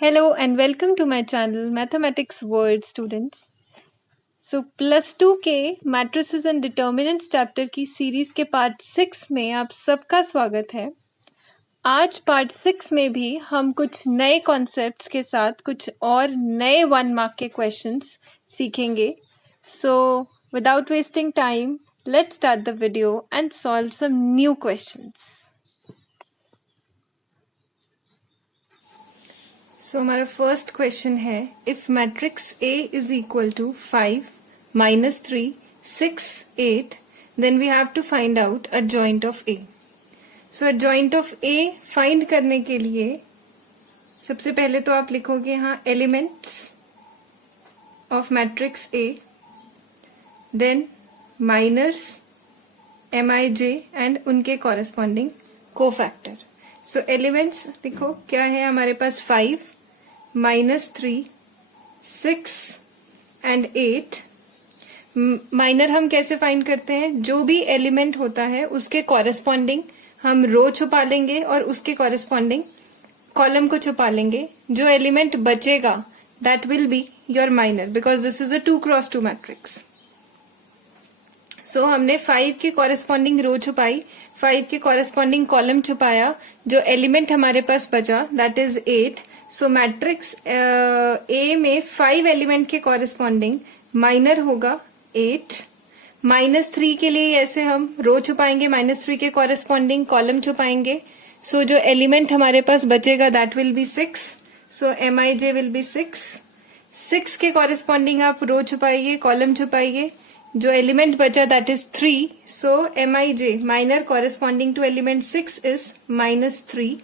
Hello and welcome to my channel Mathematics World students. So plus 2 के matrices and determinants chapter की series के part 6 में आप सबका स्वागत है। आज पार्ट 6 में भी हम कुछ नए कॉन्सेप्ट्स के साथ कुछ और नए 1 मार्क के क्वेश्चंस सीखेंगे। So without wasting time let's start the video and solve some new questions. So हमारा फर्स्ट क्वेश्चन है, if matrix A is equal to 5, -3, 6, 8, then we have to find out adjoint of A। So adjoint of A फाइंड करने के लिए सबसे पहले तो आप लिखोगे यहाँ elements of matrix A, then minors Mij and उनके कॉरेस्पॉन्डिंग कोफैक्टर। सो एलिमेंट्स लिखो, क्या है हमारे पास 5, -3, 6 एंड 8। माइनर हम कैसे फाइंड करते हैं? जो भी एलिमेंट होता है उसके कॉरेस्पॉन्डिंग हम रो छुपा लेंगे और उसके कॉरेस्पॉन्डिंग कॉलम को छुपा लेंगे। जो एलिमेंट बचेगा that will be your minor, because this is a 2x2 matrix. So हमने 5 के कॉरेस्पॉन्डिंग रो छुपाई, 5 के कॉरेस्पॉन्डिंग कॉलम छुपाया, जो एलिमेंट हमारे पास बचा that is 8। So matrix A में 5 एलिमेंट के कॉरेस्पॉन्डिंग माइनर होगा 8। -3 के लिए ऐसे हम रो छुपाएंगे, -3 के कॉरेस्पॉन्डिंग कॉलम छुपाएंगे। सो जो एलिमेंट हमारे पास बचेगा that will B 6। So Mij will be 6। 6 के कॉरेस्पॉन्डिंग आप रो छुपाइए, कॉलम छुपाइए, जो एलिमेंट बचा that is 3। So Mij minor corresponding to element 6 is -3।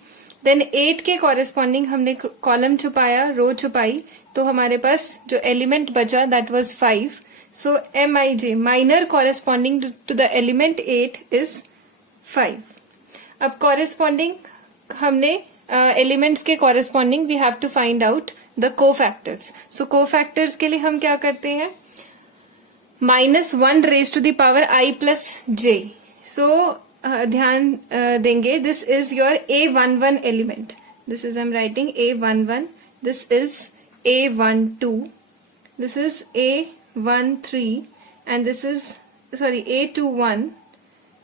Then 8 के कॉरेस्पॉन्डिंग हमने कॉलम छुपाया, रो छुपाई, तो हमारे पास जो एलिमेंट बचा that was 5। So Mij minor corresponding to the element 8 is 5। अब कॉरेस्पॉन्डिंग हमने एलिमेंट्स के corresponding we have to find out the cofactors. So cofactors के लिए हम क्या करते हैं? -1 raised to the power I plus j। सो ध्यान देंगे, this is your A11 element, this is I am writing A11, this is A12, this is A13 and this is A21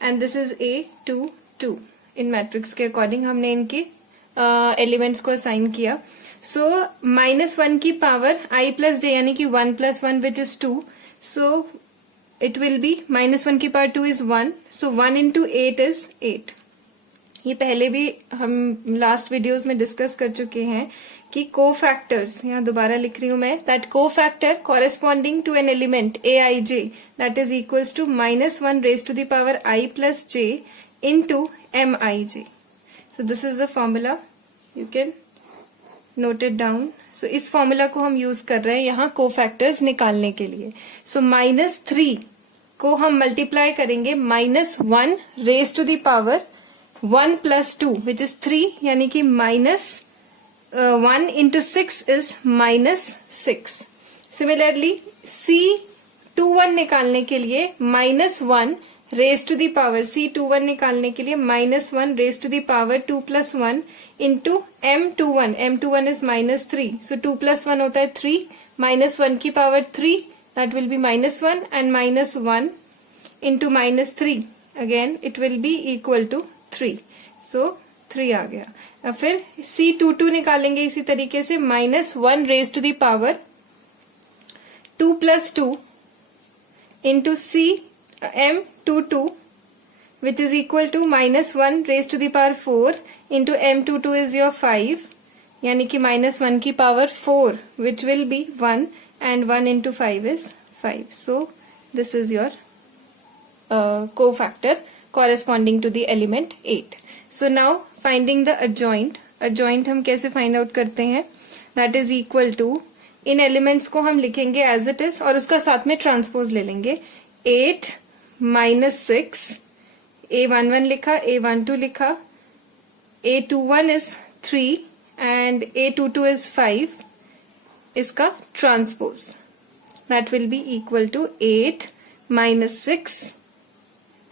and this is A22। In matrix के according हमने इनके elements को assign किया। सो -1 की power I plus j यानी कि 1 plus 1 which is 2। So it will be -1 की power 2 is 1. So 1 into 8 is 8. ये पहले भी हम लास्ट वीडियोस में डिस्कस कर चुके हैं कि कोफैक्टर्स, यहाँ दोबारा लिख रही हूं मैं, that cofactor corresponding to an element Aij that is equals to -1 raised to the power I plus j into Mij. So this is the formula. You can note it down. सो इस formula को हम use कर रहे हैं यहाँ cofactors निकालने के लिए। सो -3 को हम मल्टीप्लाई करेंगे -1 raise to the power 1 plus 2 which is 3, यानी कि -1 into 6 इज -6। सिमिलरली C21 निकालने के लिए -1 raise to the power, C21 निकालने के लिए -1 raise to the power 2 plus 1 into M21, M21 is -3, so 2 plus 1 होता है 3, -1 की पावर 3 that will be -1 and -1 into -3 again it will be equal to 3। So 3 आ गया। अब फिर C22 निकालेंगे इसी तरीके से, -1 raise to the power 2 plus 2 into M22 which is equal to -1 raised to the power 4 into M22 is your 5, यानी कि -1 की power 4 which will be 1 and 1 into 5 is 5. So this is your cofactor corresponding to the element 8. So now finding the adjoint. Adjoint हम कैसे find out करते हैं? That is equal to, in elements को हम लिखेंगे एज इट इज और उसका साथ में ट्रांसपोज ले लेंगे। 8 -6, A11 लिखा, A12 लिखा, A21 is 3 and A22 is 5, इसका transpose that will be equal to 8 -6,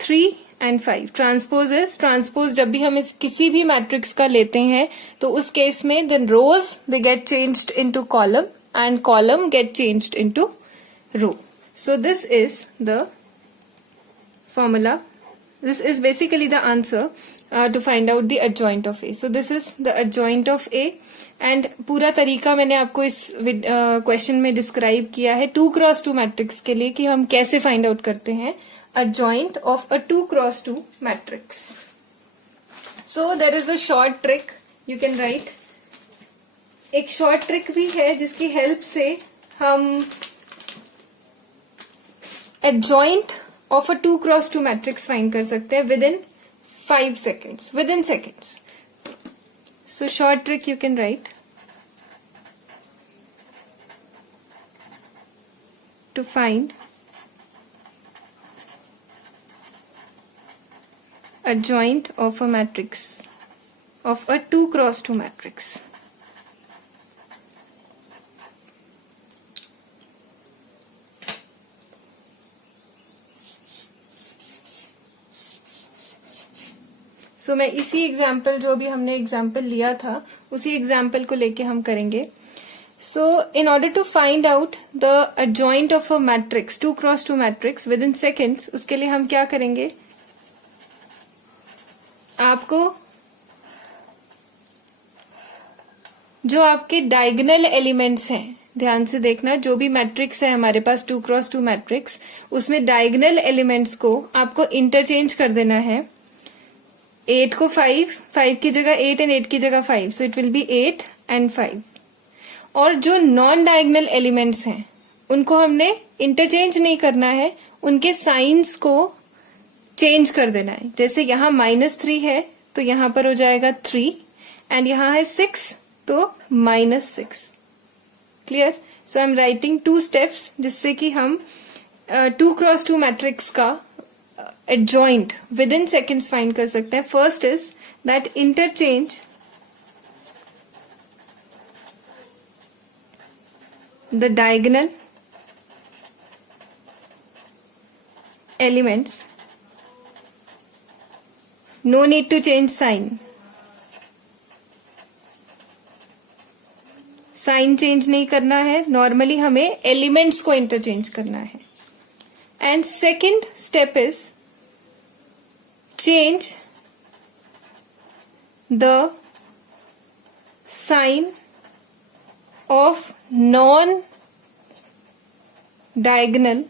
3 and 5. Transpose जब भी हम इस किसी भी मैट्रिक्स का लेते हैं तो उस केस में then rows they get changed into column and column get changed into row. So this is the formula. This is basically the answer to find out the adjoint of A. So this is the adjoint of A and पूरा तरीका मैंने आपको इस question में describe किया है 2x2 matrix के लिए कि हम कैसे फाइंड आउट करते हैं adjoint of a 2x2 matrix. So there is a short trick you can write. एक short trick भी है जिसकी हेल्प से हम adjoint of a 2x2 matrix find कर सकते हैं within seconds. So short trick you can write to find adjoint of a matrix of a 2x2 matrix. So मैं इसी एग्जाम्पल जो भी हमने एग्जाम्पल लिया था उसी एग्जाम्पल को लेके हम करेंगे. So in order to find out the adjoint of a matrix 2x2 matrix within seconds उसके लिए हम क्या करेंगे आपको जो आपके डायगोनल एलिमेंट्स हैं ध्यान से देखना जो भी मैट्रिक्स है हमारे पास 2x2 मैट्रिक्स उसमें डायगोनल एलिमेंट्स को आपको इंटरचेंज कर देना है 8 को 5 की जगह 8 एंड 8 की जगह 5 सो इट विल बी 8 एंड 5 और जो नॉन डायगोनल एलिमेंट्स हैं उनको हमने इंटरचेंज नहीं करना है उनके साइंस को चेंज कर देना है जैसे यहाँ -3 है तो यहाँ पर हो जाएगा 3 एंड यहाँ है 6 तो -6 clear. So I am writing 2 steps जिससे कि हम 2x2 मैट्रिक्स का adjoint within seconds फाइंड कर सकते हैं. First is that interchange the diagonal elements. No need to change sign. Sign change नहीं करना है नॉर्मली हमें एलिमेंट्स को इंटरचेंज करना है. And second step is change the sign of non diagonal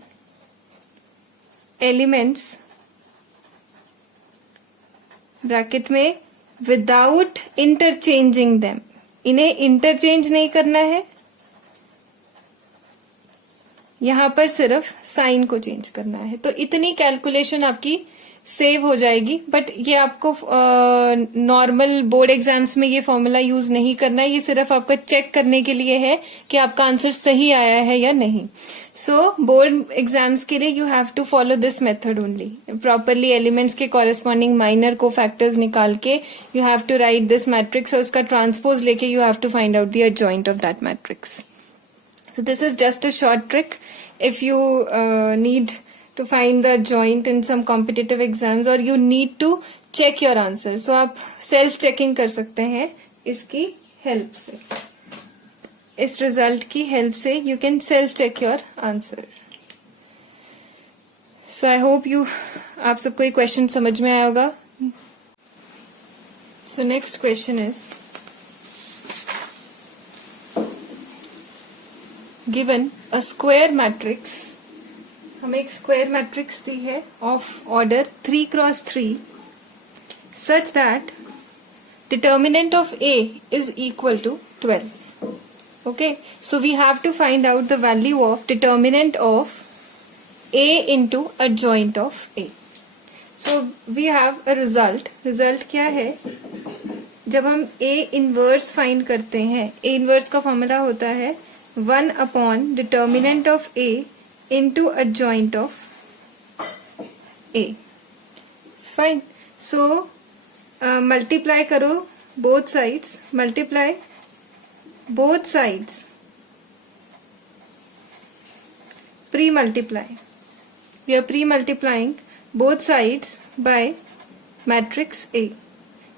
elements bracket में विदाउट इंटरचेंजिंग देम. इन्हें interchange नहीं करना है यहां पर सिर्फ साइन को चेंज करना है. तो इतनी कैलकुलेशन आपकी सेव हो जाएगी. बट ये आपको नॉर्मल बोर्ड एग्जाम्स में ये फॉर्मूला यूज नहीं करना है. ये सिर्फ आपका चेक करने के लिए है कि आपका आंसर सही आया है या नहीं. सो बोर्ड एग्जाम्स के लिए you have to follow this method only. Properly elements के कॉरेस्पॉन्डिंग माइनर को फैक्टर्स निकाल के you have to write this matrix और उसका ट्रांसपोज लेके you have to find out the adjoint of that matrix. So this is just a short trick if you need to find the adjoint in some competitive exams or you need to check your answer. So आप self checking कर सकते हैं इसकी help से. इस result की help से you can self check your answer. So I hope you आप सबको ये question समझ में आया होगा. So next question is given a square matrix. हमें एक स्क्वायर मैट्रिक्स दी है of order 3x3 such that determinant of A is equal to 12. Okay, so we have to find out the value of determinant of A into adjoint of A. So we have a result. Result क्या है? जब हम A inverse find करते हैं, A inverse का formula होता है 1 upon determinant of A into adjoint of A. Fine. So multiply करो both sides. Multiply both sides. Pre-multiply. We are pre-multiplying both sides by matrix A.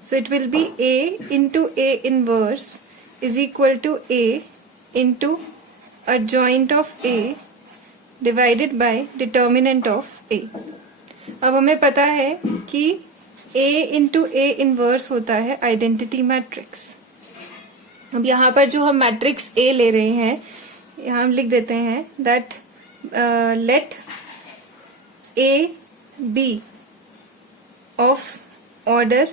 So it will be A into A inverse is equal to A into adjoint of A divided by determinant of A. अब हमें पता है कि A into A inverse होता है identity matrix. अब यहाँ पर जो हम मैट्रिक्स A ले रहे हैं, यहाँ हम लिख देते हैं that let A be of order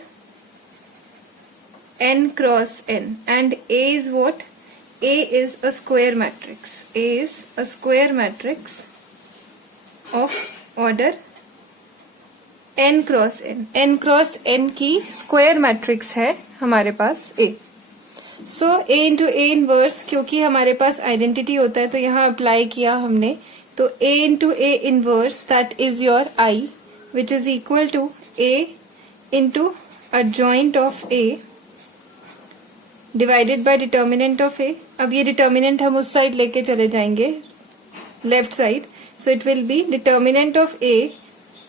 n cross n and A is what? A is a square matrix. A is a square matrix of order n cross n. n cross n की square matrix है हमारे पास A. So A into A inverse, क्योंकि हमारे पास identity होता है तो यहाँ अप्लाई किया हमने, तो A into A inverse that is your I which is equal to A into adjoint of A divided by determinant of A. अब ये डिटर्मिनेंट हम उस साइड लेके चले जाएंगे, left side. So it will B determinant of A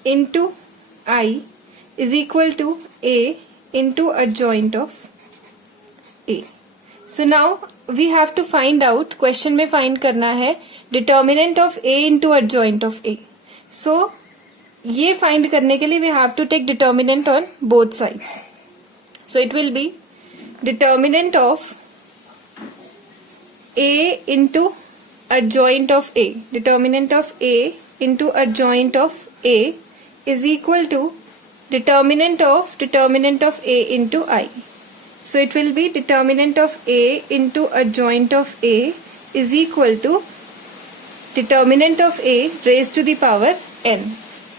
into I is equal to A into adjoint of A. So now we have to find out, question में find करना है determinant of A into adjoint of A. So ये find करने के लिए we have to take determinant on both sides. So it will be determinant of A into adjoint of A. Determinant of A into adjoint of A is equal to determinant of A into I. So it will be determinant of A into adjoint of A is equal to determinant of A raised to the power n.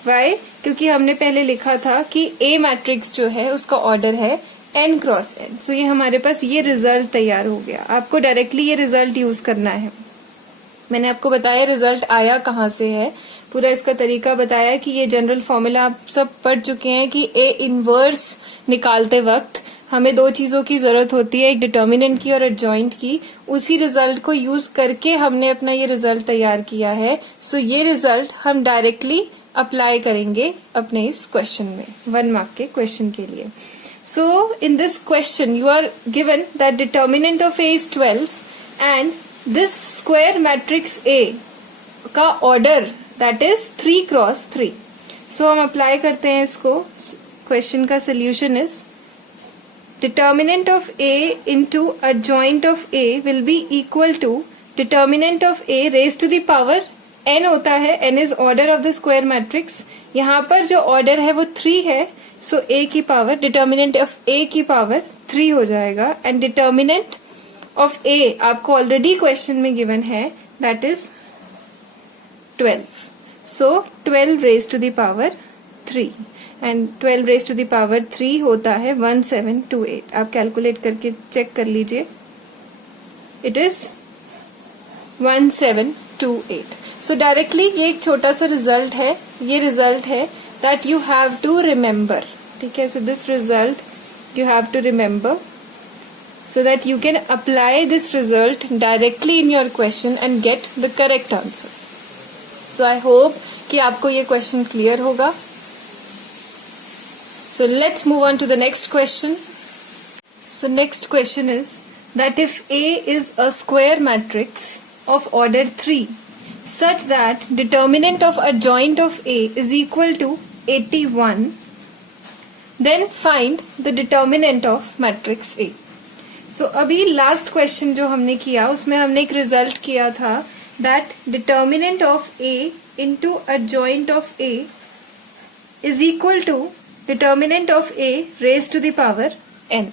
Why? क्योंकि हमने पहले लिखा था कि A matrix जो है उसका order है n क्रॉस n. सो ये हमारे पास ये रिजल्ट तैयार हो गया. आपको डायरेक्टली ये रिजल्ट यूज करना है. मैंने आपको बताया रिजल्ट आया कहाँ से है, पूरा इसका तरीका बताया कि ये जनरल फॉर्मूला आप सब पढ़ चुके हैं कि A इनवर्स निकालते वक्त हमें दो चीजों की जरूरत होती है, एक डिटर्मिनेंट की और एडजॉइंट की. उसी रिजल्ट को यूज करके हमने अपना ये रिजल्ट तैयार किया है. सो ये रिजल्ट हम डायरेक्टली अप्लाई करेंगे अपने इस क्वेश्चन में, 1 मार्क के क्वेश्चन के लिए. So in this question you are given that determinant of A is 12 and this square matrix A का order that is 3 cross 3. So हम अप्लाई करते हैं इसको. क्वेश्चन का solution is determinant of A into adjoint of A will be equal to determinant of A raised to the power n होता है. n is order of the square matrix. यहाँ पर जो ऑर्डर है वो 3 है. सो A की पावर डिटर्मिनेंट ऑफ A की पावर 3 हो जाएगा एंड डिटर्मिनेंट ऑफ A आपको ऑलरेडी क्वेश्चन में गिवन है that is 12. So 12 raised to the power 3 and 12 raised to the power 3 होता है 1728. आप कैलकुलेट करके चेक कर लीजिए. It is 1728. सो डायरेक्टली ये एक छोटा सा रिजल्ट है. ये रिजल्ट है that you have to remember. ठीक है, so this result you have to remember so that you can apply this result directly in your question and get the correct answer. So I hope कि आपको ये question clear होगा. So let's move on to the next question. So next question is that if A is a square matrix of order 3 such that determinant of adjoint of A is equal to 81, then find the determinant of matrix A. So अभी last question जो हमने किया उसमें हमने एक result किया था that determinant of A into adjoint of A is equal to determinant of A raise to the power n.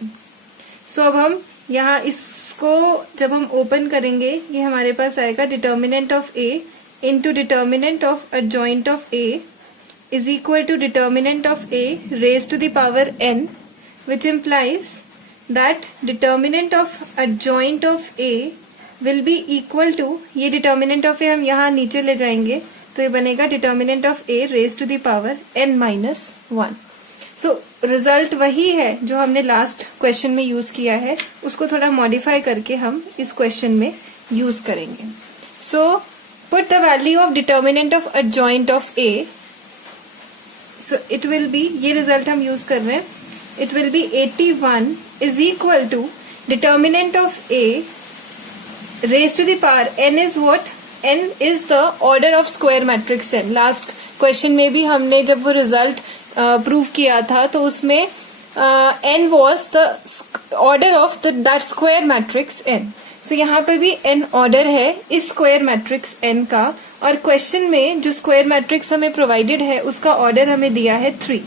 So अब हम यहाँ इसको जब हम ओपन करेंगे ये हमारे पास आएगा determinant of A into determinant of adjoint of A is equal to determinant of A raise to the power n, which implies that determinant of adjoint of A will be equal to, ये determinant of A हम यहाँ नीचे ले जाएंगे तो ये बनेगा determinant of A raised to the power n minus 1. So result वही है जो हमने लास्ट क्वेश्चन में यूज किया है, उसको थोड़ा मॉडिफाई करके हम इस क्वेश्चन में यूज करेंगे. So put the value of determinant of adjoint of A so it will be, ये रिजल्ट हम यूज कर रहे हैं, it will be 81 is equal to determinant of A raise to the power n is what, n is the order of square matrix n. Last question में भी हमने जब वो रिजल्ट प्रूव किया था तो उसमें n was the order of that square matrix n. सो यहाँ पर भी n ऑर्डर है इस स्क्वायर मैट्रिक्स n का, और क्वेश्चन में जो स्क्वायर मैट्रिक्स हमें प्रोवाइडेड है उसका ऑर्डर हमें दिया है 3.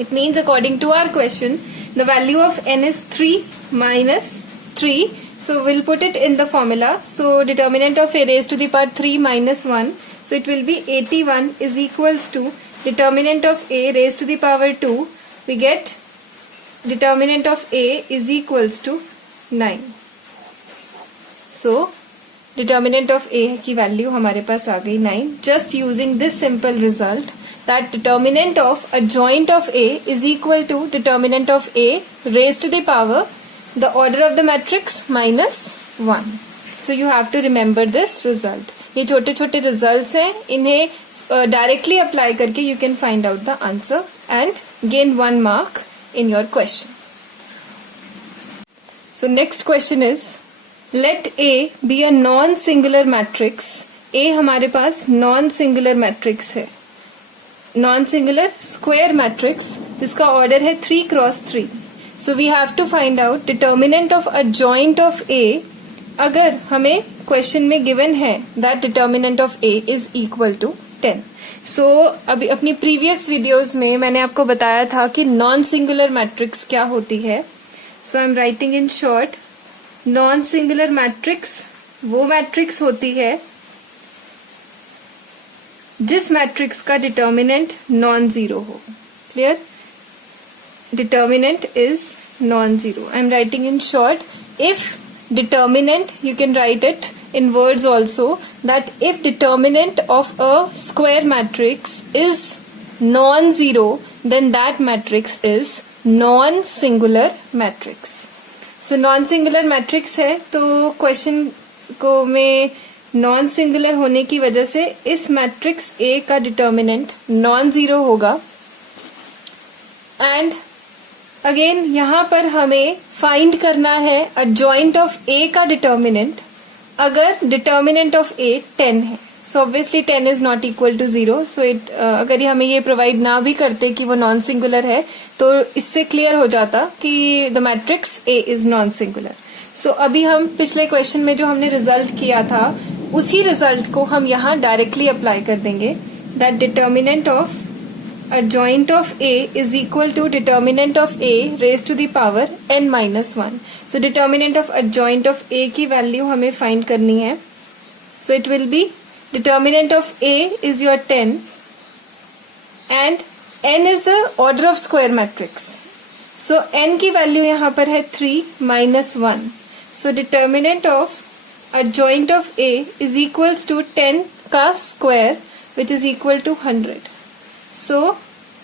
It means according to our question the value of n is 3 minus 3. So we'll put it in the formula. So determinant of a raised to the power 3 minus 1. So it will be 81 is equals to determinant of a raised to the power 2. We get determinant of a is equals to 9. So determinant of a की value हमारे पास आ गई 9. Just using this simple result that determinant of adjoint of a is equal to determinant of a raised to the power the order of the matrix minus 1. So you have to remember this result. ये छोटे छोटे results हैं, इन्हें directly apply करके you can find out the answer and gain 1 mark in your question. So next question is, let A be a non-singular matrix. A हमारे पास non-singular matrix है, non-singular square matrix जिसका order है 3 cross 3. So we have to find out determinant of adjoint of A. अगर हमें question में given है that determinant of A is equal to 10. So अभी अपनी प्रीवियस वीडियोस में मैंने आपको बताया था कि नॉन सिंगुलर मैट्रिक्स क्या होती है. So I'm writing in short, non singular matrix वो मैट्रिक्स होती है जिस मैट्रिक्स का डिटर्मिनेंट नॉन जीरो हो. Clear? Determinant is non-zero. I am writing in short, if determinant, you can write it in words also, that if determinant of a square matrix is non-zero, then that matrix is non-singular matrix. So non-singular matrix है तो question को में non-singular होने की वजह से इस matrix A का determinant non-zero होगा. And अगेन यहाँ पर हमें फाइंड करना है adjoint ऑफ A का डिटर्मिनेंट. अगर डिटर्मिनेंट ऑफ A 10 है, so obviously 10 is not equal to 0. So it अगर हमें ये प्रोवाइड ना भी करते कि वो नॉन सिंगुलर है तो इससे क्लियर हो जाता कि the matrix A is non singular. So अभी हम पिछले क्वेश्चन में जो हमने रिजल्ट किया था उसी रिजल्ट को हम यहाँ डायरेक्टली अप्लाई कर देंगे, that determinant of adjoint of A is equal to determinant of A raised to the power n minus 1. So determinant of adjoint of A की value हमें find करनी है. So it will be determinant of A is your 10 and n is the order of square matrix. So n की value यहाँ पर है 3 minus 1. So determinant of adjoint of A is equals to 10 का square which is equal to 100. So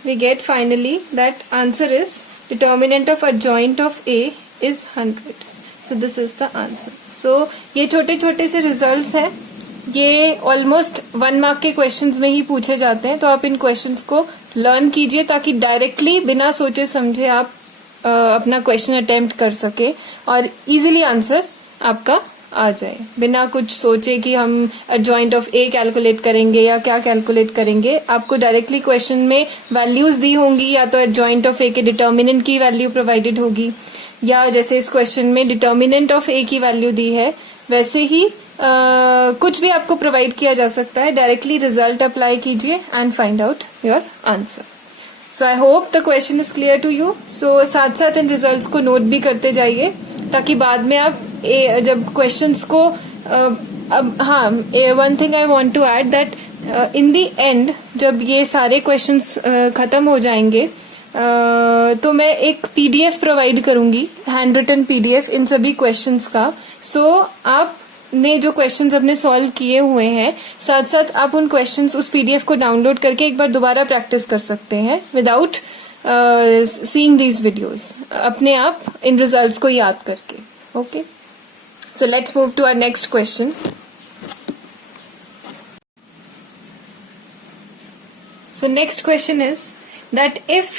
we get finally that answer is determinant of adjoint of A is 100. So this is the answer. So ये छोटे छोटे से results हैं, ये almost 1 mark के questions में ही पूछे जाते हैं. तो आप इन questions को learn कीजिए ताकि directly बिना सोचे समझे आप अपना question attempt कर सके और easily answer आपका आ जाए, बिना कुछ सोचे कि हम adjoint of A कैलकुलेट करेंगे या क्या कैलकुलेट करेंगे. आपको डायरेक्टली क्वेश्चन में वैल्यूज दी होंगी, या तो adjoint of A के डिटर्मिनेंट की वैल्यू प्रोवाइडेड होगी, या जैसे इस क्वेश्चन में डिटर्मिनेंट ऑफ A की वैल्यू दी है वैसे ही कुछ भी आपको प्रोवाइड किया जा सकता है. डायरेक्टली रिजल्ट अप्लाई कीजिए and find out your answer. So I hope the question is clear to you. So साथ साथ इन रिजल्ट्स को नोट भी करते जाइए ताकि बाद में आप जब क्वेश्चंस को हाँ, one thing I want to add that in the end जब ये सारे क्वेश्चंस खत्म हो जाएंगे तो मैं एक पीडीएफ प्रोवाइड करूंगी, हैंड रिटन पीडीएफ इन सभी क्वेश्चंस का. सो आपने जो क्वेश्चंस अपने सॉल्व किए हुए हैं साथ साथ आप उन क्वेश्चंस उस पीडीएफ को डाउनलोड करके एक बार दोबारा प्रैक्टिस कर सकते हैं विदाउट सीइंग दीज वीडियोस, अपने आप इन रिजल्ट्स को याद करके. Okay, so let's move to our next question. So So next question is that if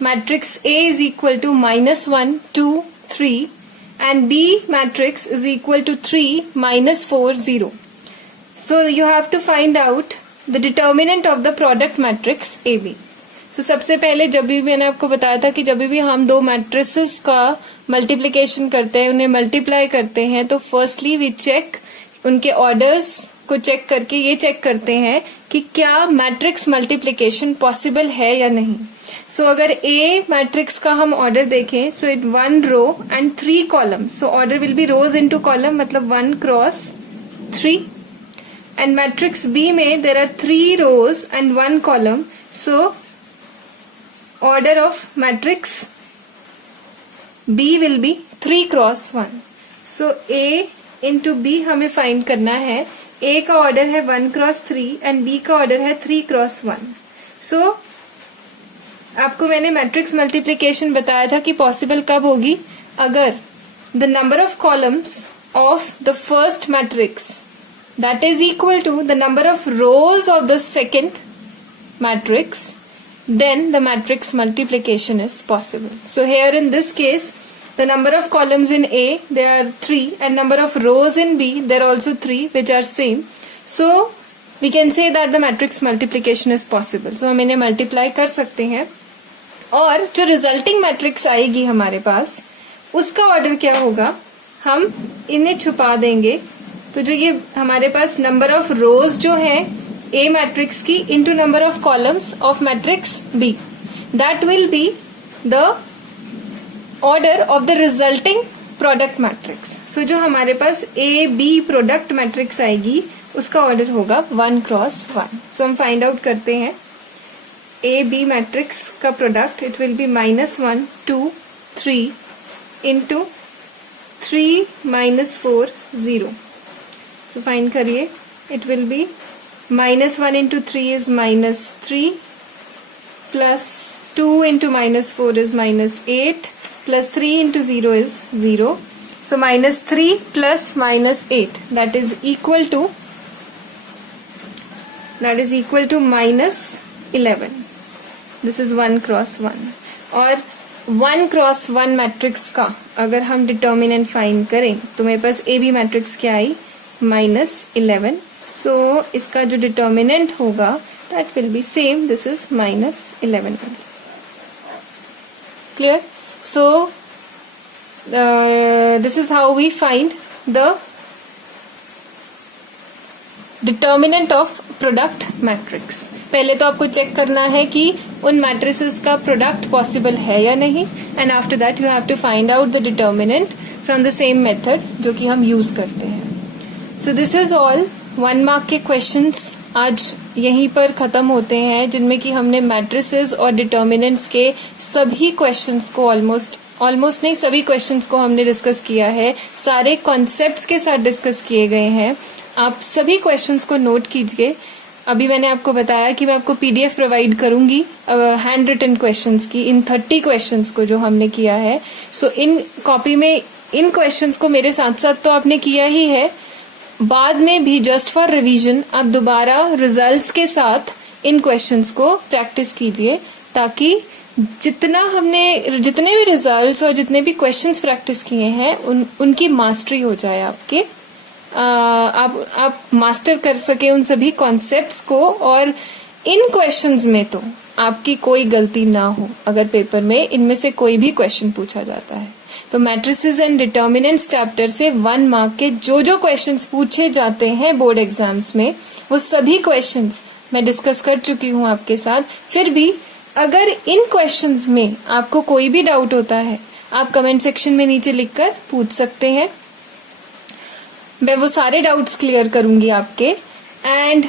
matrix A is equal to -1, 2, 3 and B matrix is equal to 3, -4, 0. So you have to find out the determinant of the product matrix AB. So सबसे पहले जब भी मैंने आपको बताया था कि जब भी हम दो मैट्रिसेस का मल्टीप्लिकेशन करते हैं, उन्हें मल्टीप्लाई करते हैं, तो फर्स्टली वी चेक उनके ऑर्डर्स को चेक करके ये चेक करते हैं कि क्या मैट्रिक्स मल्टीप्लिकेशन पॉसिबल है या नहीं. सो अगर ए मैट्रिक्स का हम ऑर्डर देखें, so it 1 row and 3 column. So order will be rows into column, मतलब 1 क्रॉस 3. एंड मैट्रिक्स बी में there are 3 rows and 1 column. So order of matrix B will be 3 cross 1. So A into B हमें find करना है. A का order है 1 cross 3 and B का order है 3 cross 1. सो आपको मैंने मैट्रिक्स मल्टीप्लिकेशन बताया था कि पॉसिबल कब होगी, अगर the number of columns of the first matrix that is equal to the number of rows of the second matrix, then the matrix multiplication is possible. So here in this case, the number of columns in A, there are 3, and number of rows in B, there are also 3, which are same. So we can say that the matrix multiplication is possible. So हम इन्हें multiply कर सकते हैं, और जो resulting matrix आएगी हमारे पास, उसका order क्या होगा, हम इन्हें छुपा देंगे. तो जो ये हमारे पास number of rows जो है A मैट्रिक्स की into number of columns of matrix B, that will be the order of the resulting product matrix. So जो हमारे पास A B प्रोडक्ट मैट्रिक्स आएगी उसका ऑर्डर होगा 1 क्रॉस 1. सो हम फाइंड आउट करते हैं A B मैट्रिक्स का product. It will be -1, 2, 3 into 3 -4, 0. So find करिए. It will be -1 into 3 is -3, plus 2 into -4 is -8, plus 3 into 0 is 0. So -3 plus -8, that is equal to -11. This is 1 cross 1. और 1 cross 1 matrix का अगर हम determinant find करें तो मेरे पास A B matrix क्या आई, -11. सो इसका जो डिटर्मिनेंट होगा that will be same, this is -11. Clear? So this is how we find the determinant of product matrix. पहले तो आपको चेक करना है कि उन मैट्रिसेस का प्रोडक्ट पॉसिबल है या नहीं, and after that you have to find out the determinant from the same method जो कि हम यूज करते हैं. So this is all. 1 mark के क्वेश्चंस आज यहीं पर खत्म होते हैं, जिनमें कि हमने मैट्रिसेस और डिटर्मिनेंट्स के सभी क्वेश्चंस को ऑलमोस्ट नहीं, सभी क्वेश्चंस को हमने डिस्कस किया है. सारे कॉन्सेप्ट्स के साथ डिस्कस किए गए हैं. आप सभी क्वेश्चंस को नोट कीजिए. अभी मैंने आपको बताया कि मैं आपको PDF प्रोवाइड करूंगी हैंड रिटन क्वेश्चंस की, इन 30 क्वेश्चंस को जो हमने किया है. सो इन कॉपी में इन क्वेश्चंस को मेरे साथ साथ तो आपने किया ही है, बाद में भी जस्ट फॉर रिवीजन आप दोबारा रिजल्ट्स के साथ इन क्वेश्चंस को प्रैक्टिस कीजिए, ताकि जितने भी रिजल्ट्स और जितने भी क्वेश्चंस प्रैक्टिस किए हैं उनकी मास्टरी हो जाए आपके. आप मास्टर कर सके उन सभी कॉन्सेप्ट्स को, और इन क्वेश्चंस में तो आपकी कोई गलती ना हो अगर पेपर में इनमें से कोई भी क्वेश्चन पूछा जाता है. तो मैट्रिसेस एंड डिटर्मिनेंट्स चैप्टर से 1 मार्क के जो क्वेश्चंस पूछे जाते हैं बोर्ड एग्जाम्स में, वो सभी क्वेश्चंस मैं डिस्कस कर चुकी हूँ आपके साथ. फिर भी अगर इन क्वेश्चंस में आपको कोई भी डाउट होता है, आप कमेंट सेक्शन में नीचे लिखकर पूछ सकते हैं. मैं वो सारे डाउट्स क्लियर करूंगी आपके. एंड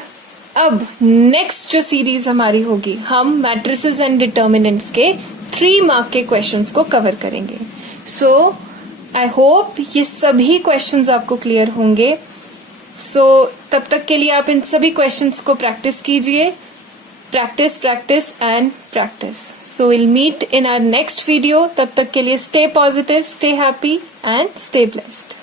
अब नेक्स्ट जो सीरीज हमारी होगी, हम मैट्रिसेस एंड डिटर्मिनेंट्स के 3 मार्क के क्वेश्चंस को कवर करेंगे. सो आई होप ये सभी क्वेश्चंस आपको क्लियर होंगे. सो तब तक के लिए आप इन सभी क्वेश्चंस को प्रैक्टिस कीजिए. Practice and practice. So will meet in our next video. तब तक के लिए stay positive, stay happy and stay blessed.